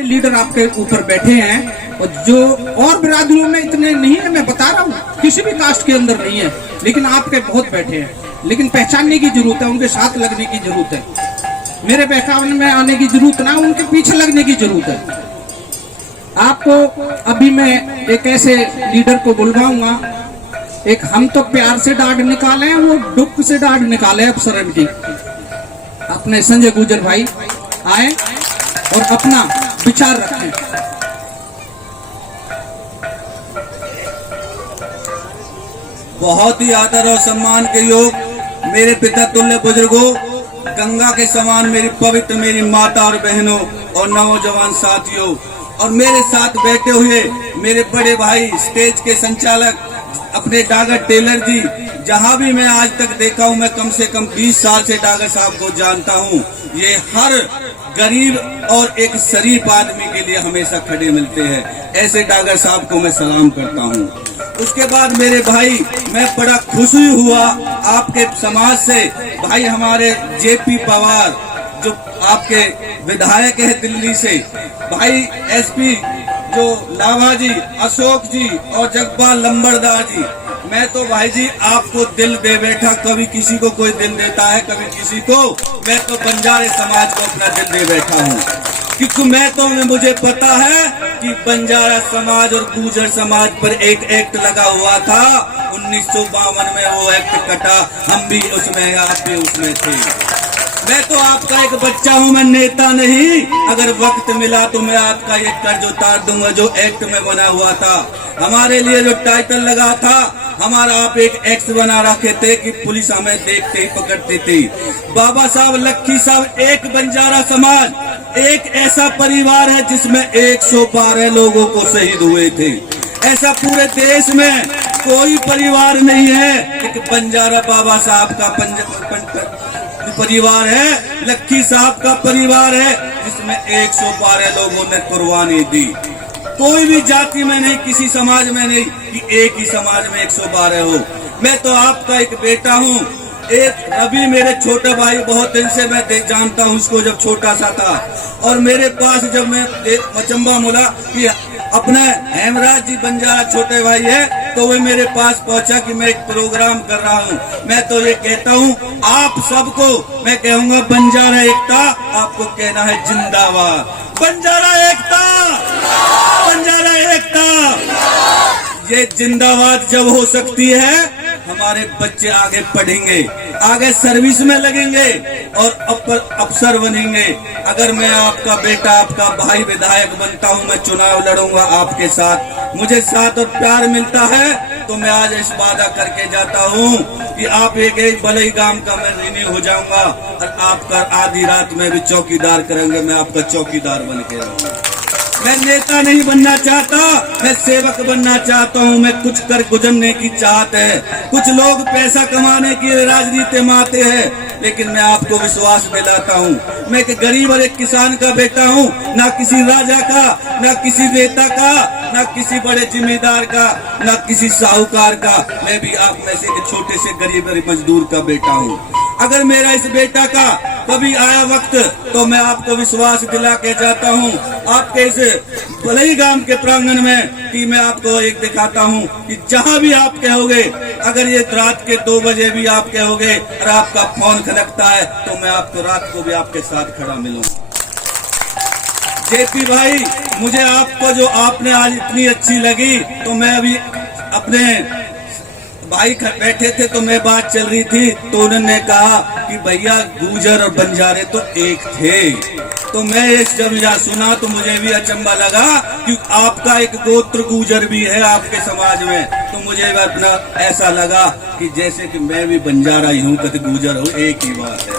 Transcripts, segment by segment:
बड़े लीडर आपके ऊपर बैठे हैं और जो और बिरादरियों में इतने नहीं है, मैं बता रहा हूँ किसी भी कास्ट के अंदर नहीं है, लेकिन आपके बहुत बैठे हैं। लेकिन पहचानने की जरूरत है, उनके साथ लगने की जरूरत है। मेरे बहकावे में आने की जरूरत ना, उनके पीछे लगने की जरूरत है। आपको अभी मैं एक ऐसे लीडर को बुलवाऊंगा, एक हम तो प्यार से डांट निकाले, वो दुख से डांट निकाले अपसरण की। अपने संजय गुर्जर भाई आए और अपना विचार रखें। बहुत ही आदर और सम्मान के योग मेरे पिता तुल्य बुजुर्गों, गंगा के समान मेरी पवित्र मेरी माता और बहनों और नौजवान साथियों, और मेरे साथ बैठे हुए मेरे बड़े भाई स्टेज के संचालक अपने डागर टेलर जी। जहां भी मैं आज तक देखा हूं, मैं कम से कम 20 साल से डागर साहब को जानता हूं। ये हर गरीब और एक शरीफ आदमी के लिए हमेशा खड़े मिलते हैं। ऐसे डागर साहब को मैं सलाम करता हूं। उसके बाद मेरे भाई, मैं बड़ा खुश हुआ आपके समाज से। भाई हमारे जेपी पवार जो आपके विधायक है दिल्ली से, भाई एसपी जो लाभा जी, अशोक जी और जगपाल लंबरदार जी, मैं तो भाई जी आपको दिल दे बैठा। कभी किसी को कोई दिल देता है, कभी किसी को। मैं तो बंजारे समाज को अपना दिल दे बैठा हूँ, क्योंकि मुझे पता है कि बंजारा समाज और गुर्जर समाज पर एक एक्ट लगा हुआ था 1952 में। वो एक्ट कटा, हम भी उसमें, आप भी उसमें थे। मैं तो आपका एक बच्चा हूँ, मैं नेता नहीं। अगर वक्त मिला तो मैं आपका ये कर्ज उतार दूंगा जो एक्ट में बना हुआ था। हमारे लिए जो टाइटल लगा था, हमारा आप एक एक्ट बना रखे थे कि पुलिस हमें देखते ही पकड़ती थी। बाबा साहब लक्की साहब, एक बंजारा समाज एक ऐसा परिवार है जिसमें 112 लोगों को शहीद हुए थे। ऐसा पूरे देश में कोई परिवार नहीं है। एक बंजारा बाबा साहब का परिवार है, लक्की साहब का परिवार है, जिसमें 112 लोगों ने कुर्बानी दी। कोई भी जाति में नहीं, किसी समाज में नहीं कि एक ही समाज में 112 हो। मैं तो आपका एक बेटा हूँ। एक रवि मेरे छोटे भाई, बहुत दिन से मैं जानता हूँ उसको, जब छोटा सा था। और मेरे पास जब मैं मचंबा मिला कि अपने हेमराज जी बंजारा छोटे भाई है, तो वो मेरे पास पहुंचा कि मैं एक प्रोग्राम कर रहा हूं। मैं तो ये कहता हूं आप सबको, मैं कहूंगा बंजारा एकता, आपको कहना है जिंदाबाद। बंजारा एकता, बंजारा एकता। ये जिंदाबाद जब हो सकती है, हमारे बच्चे आगे पढ़ेंगे, आगे सर्विस में लगेंगे और अफसर बनेंगे। अगर मैं आपका बेटा, आपका भाई विधायक बनता हूं, मैं चुनाव लड़ूंगा आपके साथ, मुझे साथ और प्यार मिलता है, तो मैं आज इस वादा करके जाता हूं कि आप एक बलई गांव का मैं ऋणी हो जाऊंगा और आपका आधी रात में भी चौकीदार करेंगे। मैं आपका चौकीदार बन के रहूंगा। मैं नेता नहीं बनना चाहता, मैं सेवक बनना चाहता हूँ। मैं कुछ कर गुजरने की चाहत है। कुछ लोग पैसा कमाने की राजनीति में आते हैं, लेकिन मैं आपको विश्वास दिलाता हूँ, मैं एक गरीब और एक किसान का बेटा हूँ। ना किसी राजा का, ना किसी नेता का, ना किसी बड़े जिम्मेदार का, ना किसी साहूकार का। मैं भी आप में से एक छोटे से गरीब और मजदूर का बेटा हूँ। अगर मेरा इस बेटा का कभी आया वक्त, तो मैं आपको विश्वास दिला के जाता हूँ आपके इस बलई गांव के प्रांगण में, कि मैं आपको एक दिखाता हूँ कि जहाँ भी आप कहोगे, अगर ये रात के 2 बजे भी आप कहोगे और आपका फोन खनकता है, तो मैं आपको रात को भी आपके साथ खड़ा मिलूंगा। जेपी भाई, मुझे आपको जो आपने आज इतनी अच्छी लगी, तो मैं अभी अपने भाई बैठे थे तो मैं बात चल रही थी, तो उन्होंने कहा कि भैया गुर्जर और बंजारे तो एक थे। तो मैं ये जब सुना तो मुझे भी अचंबा लगा कि आपका एक गोत्र गुर्जर भी है आपके समाज में। तो मुझे अपना ऐसा लगा कि जैसे कि मैं भी बंजारा ही हूँ, कभी गुर्जर हूँ, एक ही बात है।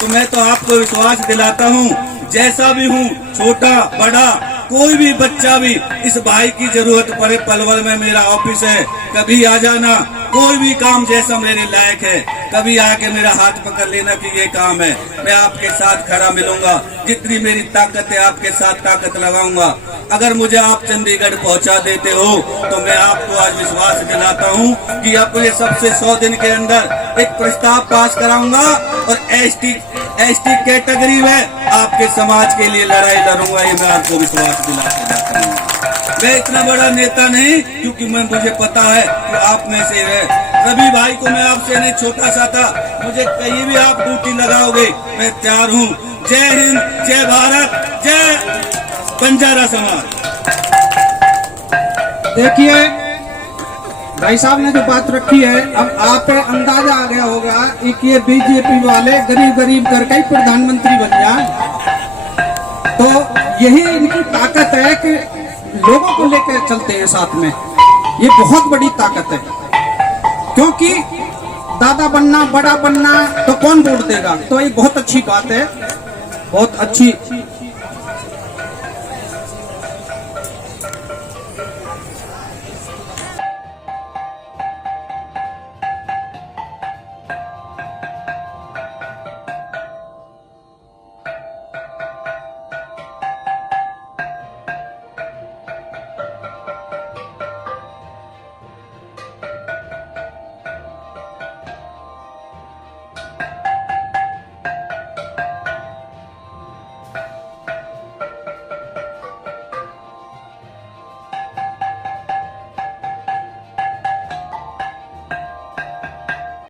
तो मैं तो आपको विश्वास दिलाता हूँ, जैसा भी हूँ, छोटा बड़ा, कोई भी बच्चा भी, इस भाई की जरूरत पड़े, पलवल में मेरा ऑफिस है, कभी आ जाना। कोई भी काम जैसा मेरे लायक है, कभी आके मेरा हाथ पकड़ लेना कि ये काम है, मैं आपके साथ खड़ा मिलूंगा। जितनी मेरी ताकत है आपके साथ ताकत लगाऊंगा। अगर मुझे आप चंडीगढ़ पहुंचा देते हो, तो मैं आपको आज विश्वास दिलाता हूं कि अपने सबसे 100 दिन के अंदर एक प्रस्ताव पास कराऊंगा और एसटी कैटेगरी में आपके समाज के लिए लड़ाई लड़ूंगा, ये मैं आपको विश्वास दिलाता जाता हूँ। मैं इतना बड़ा नेता नहीं, क्योंकि मुझे पता है कि आप में से है। रवि भाई को मैं आपसे नहीं, छोटा सा था, मुझे कहीं भी आप ड्यूटी लगाओगे मैं तैयार हूँ। जय हिंद, जय भारत, जय बंजारा समाज। देखिए भाई साहब ने जो बात रखी है, अब आप पे अंदाजा आ गया होगा कि ये बीजेपी वाले गरीब गरीब करके ही प्रधानमंत्री बन जाए। तो यही इनकी ताकत है कि लोगों को लेकर चलते हैं साथ में, ये बहुत बड़ी ताकत है। क्योंकि दादा बनना, बड़ा बनना तो कौन वोट देगा, तो ये बहुत अच्छी बात है, बहुत अच्छी